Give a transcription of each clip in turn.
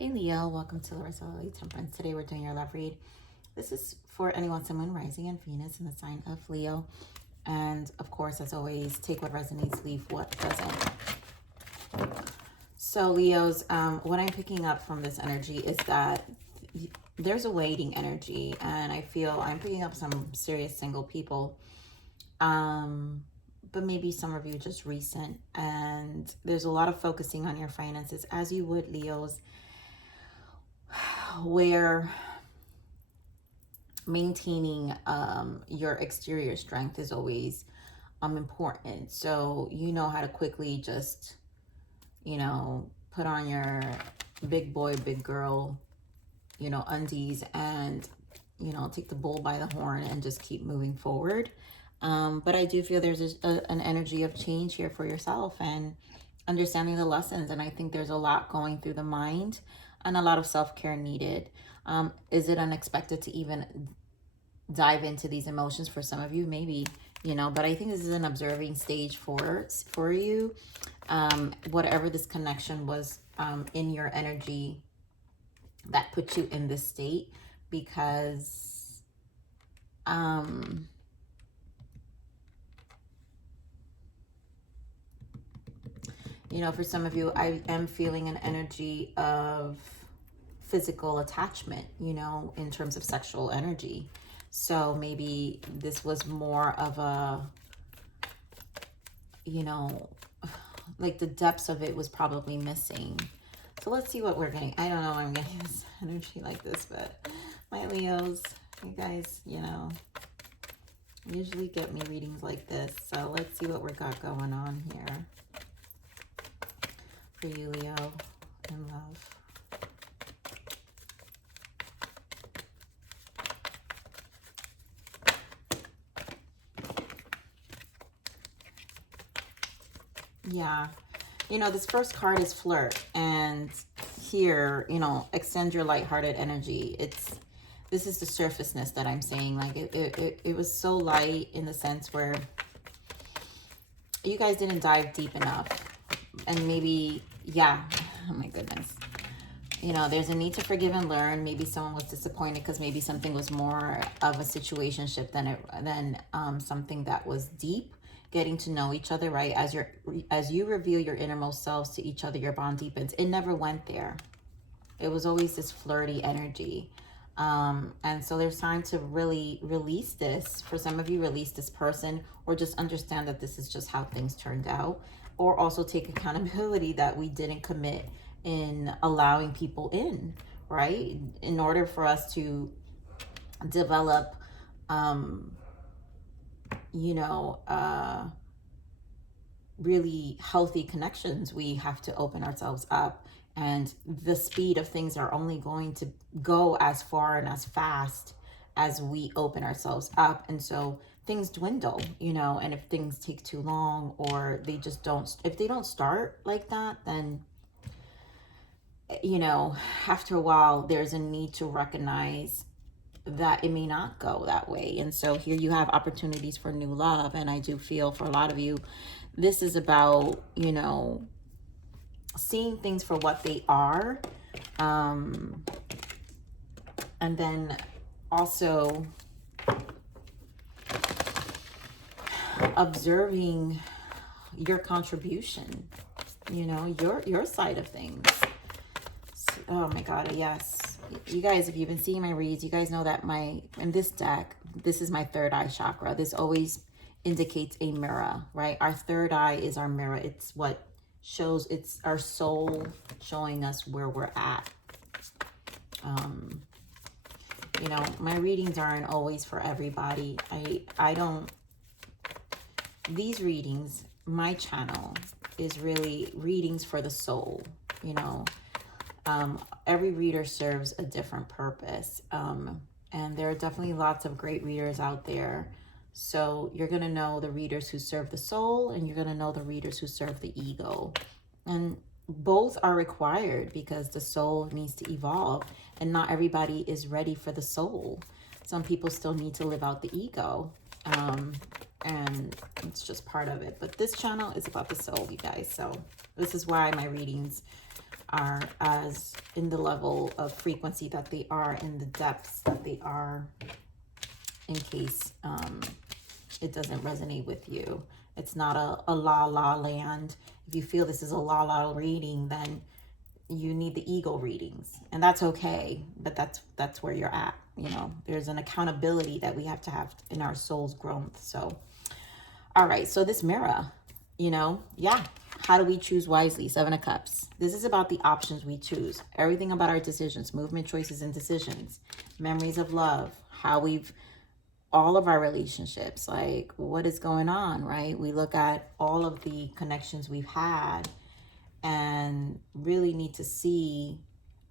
Hey Leo, welcome to Leolovetarot Temperance. Today we're doing your love read. This is for anyone, someone rising in Venus in the sign of Leo. And of course, as always, take what resonates, leave what doesn't. So Leos, what I'm picking up from this energy is that there's a waiting energy, and I feel I'm picking up some serious single people. But maybe some of you just recent, and there's a lot of focusing on your finances, as you would, Leos, where maintaining your exterior strength is always important. So you know how to quickly just, put on your big boy, big girl, undies and, take the bull by the horn and just keep moving forward. But I do feel there's an energy of change here for yourself and understanding the lessons. And I think there's a lot going through the mind and a lot of self-care needed. Is it unexpected to even dive into these emotions for some of you? Maybe, but I think this is an observing stage for you. Whatever this connection was in your energy that put you in this state, because for some of you, I am feeling an energy of physical attachment, in terms of sexual energy. So maybe this was more of a, like the depths of it was probably missing. So let's see what we're getting. I don't know why I'm getting this energy like this, but my Leos, you guys, usually get me readings like this. So let's see what we got going on here for you, Leo, in love. Yeah, this first card is flirt, and here, extend your lighthearted energy. This is the surfaceness that I'm saying. Like it was so light in the sense where you guys didn't dive deep enough, and maybe, yeah, oh my goodness, there's a need to forgive and learn. Maybe someone was disappointed because maybe something was more of a situationship than something that was deep. Getting to know each other, right? As you reveal your innermost selves to each other, your bond deepens. It never went there. It was always this flirty energy. And so there's time to really release this. For some of you, release this person, or just understand that this is just how things turned out. Or also take accountability that we didn't commit in allowing people in, right? In order for us to develop, really healthy connections, we have to open ourselves up. And the speed of things are only going to go as far and as fast as we open ourselves up. And so things dwindle, and if things take too long, or they just don't, if they don't start like that, then, after a while, there's a need to recognize that it may not go that way. And so here you have opportunities for new love. And I do feel for a lot of you, this is about, seeing things for what they are. And then also observing your contribution, your side of things. Oh my God, yes. You guys, if you've been seeing my reads, you guys know that in this deck, this is my third eye chakra. This always indicates a mirror, right? Our third eye is our mirror. It's what shows, it's our soul showing us where we're at. My readings aren't always for everybody. I don't, these readings, my channel is really readings for the soul, every reader serves a different purpose. And there are definitely lots of great readers out there. So you're going to know the readers who serve the soul, and you're going to know the readers who serve the ego. And both are required because the soul needs to evolve, and not everybody is ready for the soul. Some people still need to live out the ego. And it's just part of it. But this channel is about the soul, you guys. So this is why my readings are as in the level of frequency that they are, in the depths that they are, in case it doesn't resonate with you. It's not a la la land. If you feel this is a la la reading, then you need the ego readings, and that's okay, but that's where you're at. You know, there's an accountability that we have to have in our soul's growth. So all right, so this mirror, you know, yeah, how do we choose wisely? Seven of Cups. This is about the options we choose, everything about our decisions, movement, choices, and decisions, memories of love, how we've, all of our relationships, like what is going on, right? We look at all of the connections we've had and really need to see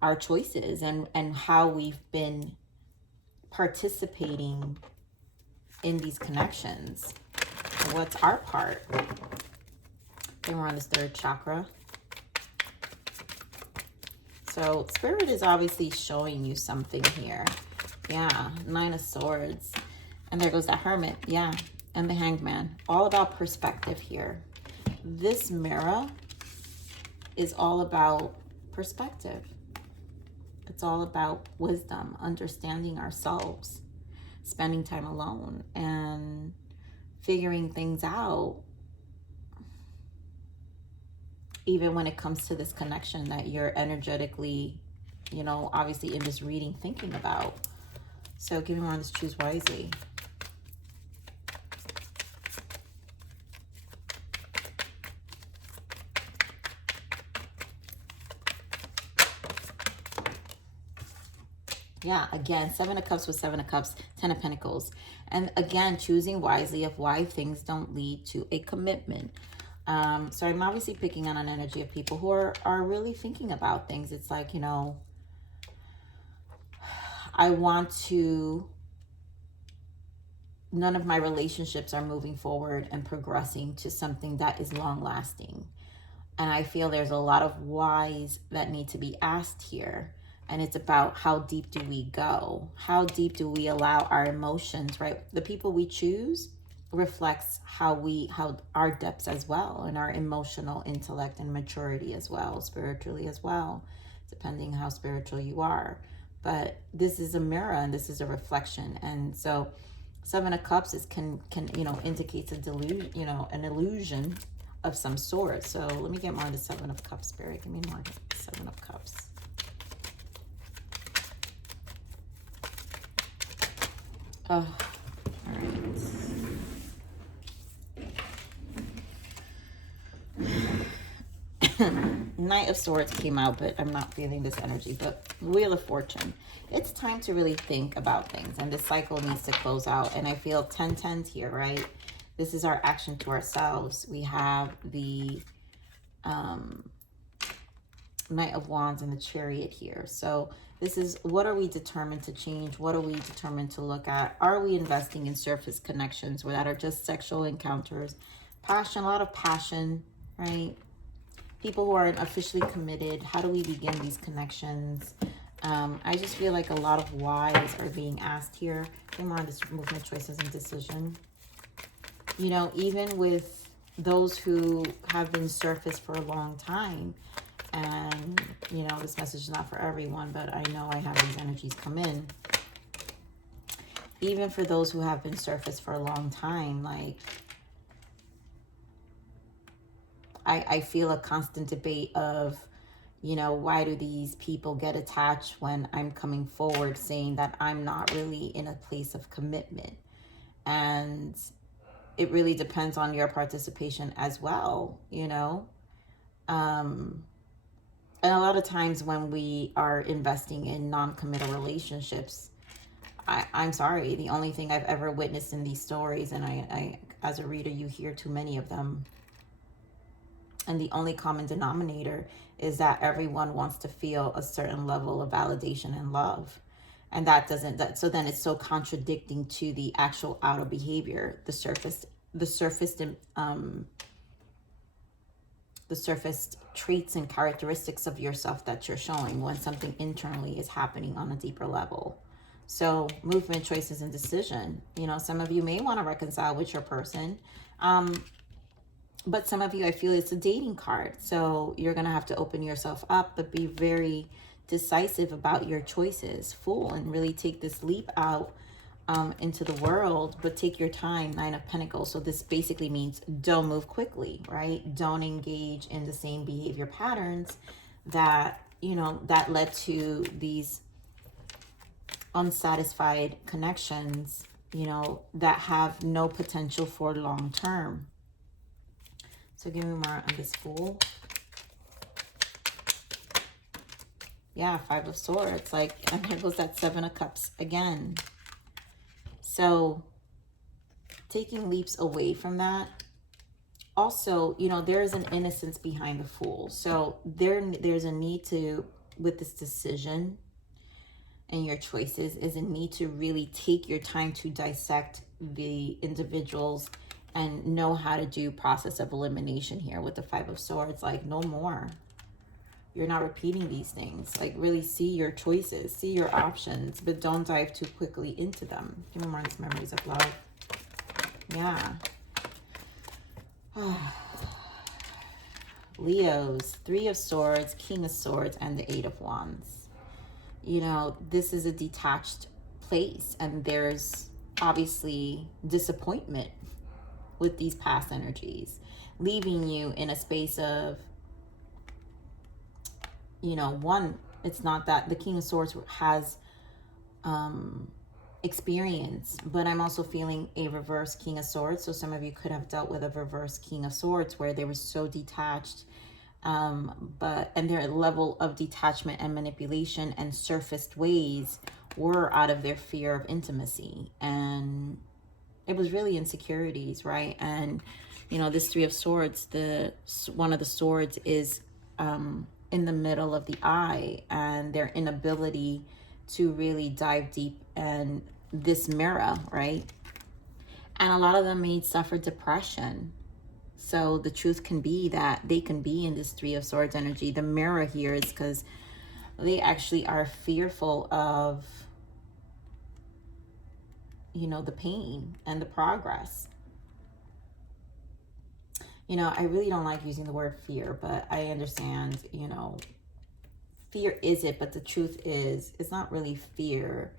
our choices and how we've been participating in these connections. What's our part? Then we're on this third chakra. So Spirit is obviously showing you something here. Yeah, Nine of Swords. And there goes that Hermit. Yeah, and the Hanged Man. All about perspective here. This mirror is all about perspective. It's all about wisdom, understanding ourselves, spending time alone, and figuring things out, even when it comes to this connection that you're energetically, you know, obviously in this reading thinking about. So give me more on this, choose wisely. Yeah, again, Seven of Cups with Seven of Cups, Ten of Pentacles. And again, choosing wisely of why things don't lead to a commitment. So I'm obviously picking on an energy of people who are really thinking about things. It's like, you know, I want to, none of my relationships are moving forward and progressing to something that is long lasting. And I feel there's a lot of whys that need to be asked here. And it's about how deep do we go? How deep do we allow our emotions, right? The people we choose reflects how our depths as well, and our emotional intellect and maturity as well, spiritually as well, depending how spiritual you are. But this is a mirror and this is a reflection. And so Seven of Cups can you know, indicates a delusion, you know, an illusion of some sort. So let me get more into Seven of Cups, Spirit. Give me more Seven of Cups. Oh, all right. Knight of Swords came out, but I'm not feeling this energy. But Wheel of Fortune. It's time to really think about things, and this cycle needs to close out. And I feel 10-10s here, right? This is our action to ourselves. We have the Knight of Wands and the Chariot here. So this is, what are we determined to change? What are we determined to look at? Are we investing in surface connections that are just sexual encounters? Passion, a lot of passion, right? People who aren't officially committed. How do we begin these connections? I just feel like a lot of whys are being asked here. More on this movement, choices, and decision. You know, even with those who have been surfaced for a long time, and, you know, this message is not for everyone, but I know I have these energies come in. Even for those who have been surfaced for a long time, like, I feel a constant debate of, you know, why do these people get attached when I'm coming forward saying that I'm not really in a place of commitment? And it really depends on your participation as well, you know? And a lot of times when we are investing in non-committal relationships, I'm sorry, the only thing I've ever witnessed in these stories, and I as a reader, you hear too many of them, and the only common denominator is that everyone wants to feel a certain level of validation and love. And that doesn't, so then it's so contradicting to the actual outer behavior, the surface traits and characteristics of yourself that you're showing when something internally is happening on a deeper level. So movement, choices, and decision. You know, some of you may want to reconcile with your person. But some of you, I feel it's a dating card. So you're going to have to open yourself up, but be very decisive about your choices. Fool, and really take this leap out into the world, but take your time. Nine of Pentacles. So this basically means don't move quickly, right? Don't engage in the same behavior patterns that, you know, that led to these unsatisfied connections, you know, that have no potential for long term. So give me more on this Fool. Yeah, Five of Swords. Like, and here goes that Seven of Cups again. So taking leaps away from that. Also, you know, there is an innocence behind the Fool. So there's a need to, with this decision and your choices, is a need to really take your time to dissect the individuals and know how to do process of elimination here with the Five of Swords. Like, no more. You're not repeating these things. Like, really see your choices, see your options, but don't dive too quickly into them. Give me more of these memories of love. Yeah. Leos, Three of Swords, King of Swords, and the Eight of Wands. You know, this is a detached place, and there's obviously disappointment with these past energies, leaving you in a space of, you know, one, it's not that the King of Swords has experience, but I'm also feeling a reverse King of Swords. So some of you could have dealt with a reverse King of Swords where they were so detached, and their level of detachment and manipulation and surfaced ways were out of their fear of intimacy, and it was really insecurities, right? And you know, this Three of Swords, the one of the swords is in the middle of the eye, and their inability to really dive deep and this mirror, right? And a lot of them may suffer depression. So the truth can be that they can be in this Three of Swords energy. The mirror here is because they actually are fearful of, you know, the pain and the progress. You know, I really don't like using the word fear, but I understand, you know, fear is it, but the truth is, it's not really fear.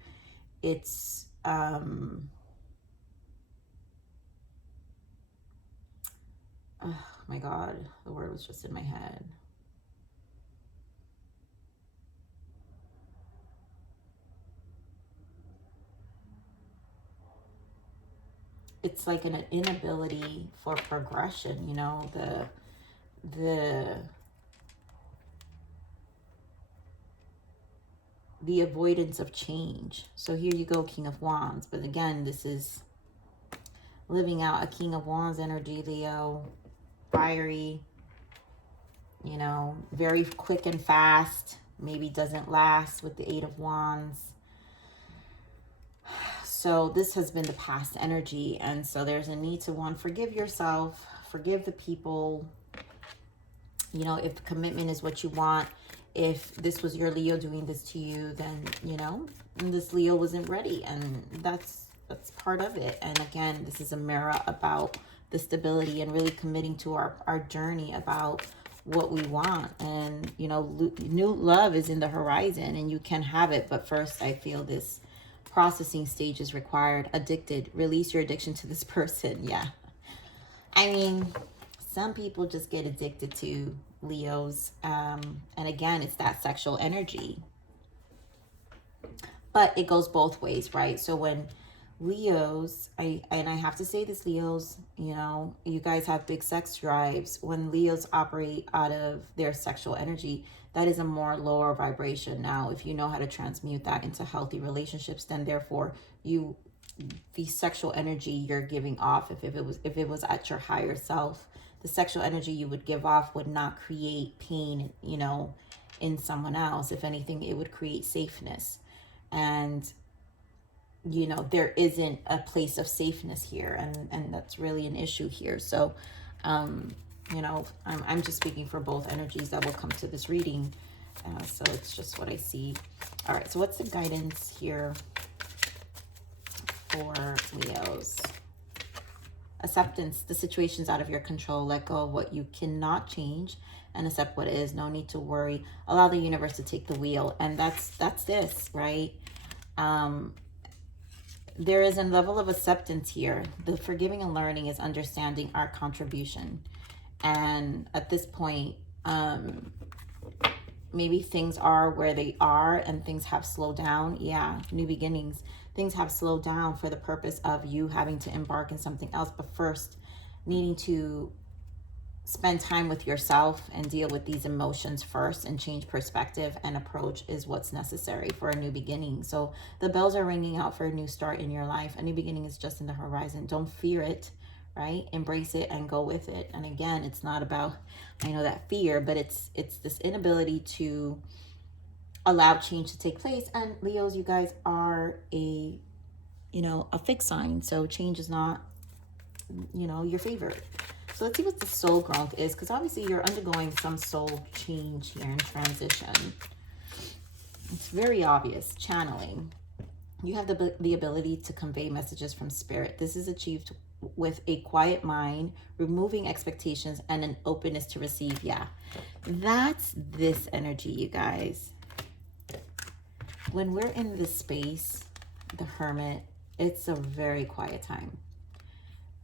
It's, oh my God, the word was just in my head. It's like an inability for progression, you know, the avoidance of change. So here you go, King of Wands. But again, this is living out a King of Wands energy, Leo. Fiery, you know, very quick and fast. Maybe doesn't last with the Eight of Wands. So this has been the past energy. And so there's a need to, one, forgive yourself, forgive the people. You know, if commitment is what you want, if this was your Leo doing this to you, then, you know, this Leo wasn't ready. And that's part of it. And again, this is a mirror about the stability and really committing to our journey about what we want. And, you know, new love is in the horizon and you can have it. But first, I feel this processing stage is required. Addicted. Release your addiction to this person. Yeah. I mean, some people just get addicted to Leos. And again, it's that sexual energy. But it goes both ways, right? So when Leos, I have to say this, Leos, you know, you guys have big sex drives. When Leos operate out of their sexual energy, that is a more lower vibration. Now, if you know how to transmute that into healthy relationships, then therefore the sexual energy you're giving off, if it was at your higher self, the sexual energy you would give off would not create pain, you know, in someone else. If anything, it would create safeness. And you know, there isn't a place of safeness here, and that's really an issue here. So you know, I'm just speaking for both energies that will come to this reading, so it's just what I see. All right, so what's the guidance here for Leos? Acceptance, the situation's out of your control. Let go of what you cannot change and accept what is. No need to worry. Allow the universe to take the wheel. And that's this, right? There is a level of acceptance here. The forgiving and learning is understanding our contribution. And at this point, maybe things are where they are and things have slowed down. Yeah, new beginnings. Things have slowed down for the purpose of you having to embark in something else, but first needing to spend time with yourself and deal with these emotions first and change perspective and approach is what's necessary for a new beginning. So the bells are ringing out for a new start in your life. A new beginning is just in the horizon. Don't fear it, right? Embrace it and go with it. And again, it's not about, I know, that fear, but it's this inability to allow change to take place. And Leos, you guys are a fixed sign, so change is not your favorite. So let's see what the soul growth is, because obviously you're undergoing some soul change here in transition. It's very obvious. Channeling. You have the ability to convey messages from spirit. This is achieved with a quiet mind, removing expectations, and an openness to receive. Yeah, that's this energy, you guys. When we're in this space, the Hermit, it's a very quiet time.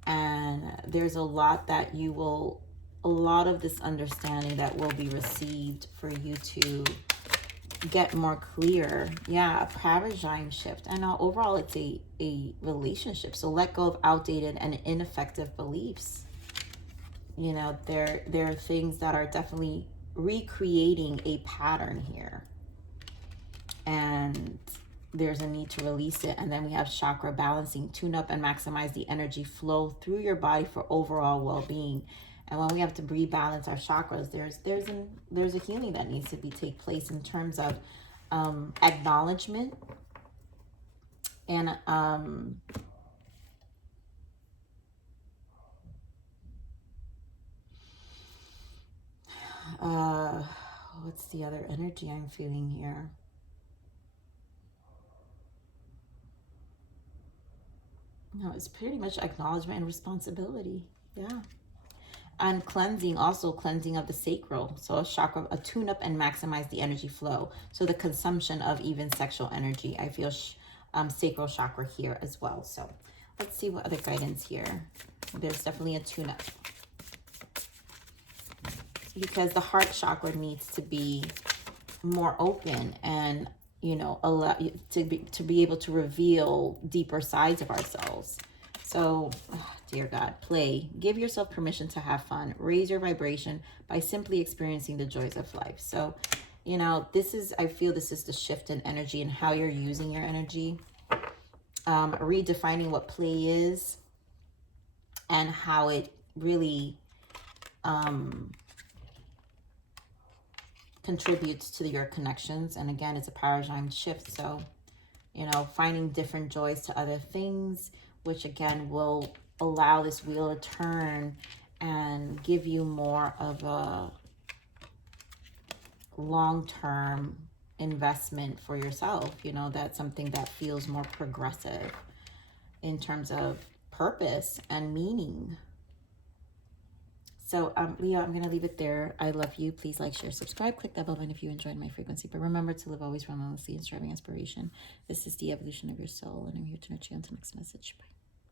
And there's a lot of this understanding that will be received for you to get more clear. Yeah, a paradigm shift. And overall, it's a relationship. So let go of outdated and ineffective beliefs. There are things that are definitely recreating a pattern here. And there's a need to release it. And then we have chakra balancing. Tune up and maximize the energy flow through your body for overall well-being. And when we have to rebalance our chakras, there's a healing that needs to take place in terms of acknowledgement and what's the other energy I'm feeling here? No, it's pretty much acknowledgement and responsibility. Yeah. And cleansing, also cleansing of the sacral. So a chakra, a tune up and maximize the energy flow. So the consumption of even sexual energy. I feel sacral chakra here as well. So let's see what other guidance here. There's definitely a tune up. Because the heart chakra needs to be more open and allow to be able to reveal deeper sides of ourselves. So dear God, play. Give yourself permission to have fun. Raise your vibration by simply experiencing the joys of life. So I feel this is the shift in energy and how you're using your energy. Redefining what play is and how it really contributes to your connections. And again, it's a paradigm shift. So, finding different joys to other things, which again will allow this wheel to turn and give you more of a long-term investment for yourself. That's something that feels more progressive in terms of purpose and meaning. So, Leo, I'm going to leave it there. I love you. Please like, share, subscribe. Click that bell button if you enjoyed my frequency. But remember to live always relentlessly and striving inspiration. This is the evolution of your soul, and I'm here to nurture you until next message. Bye.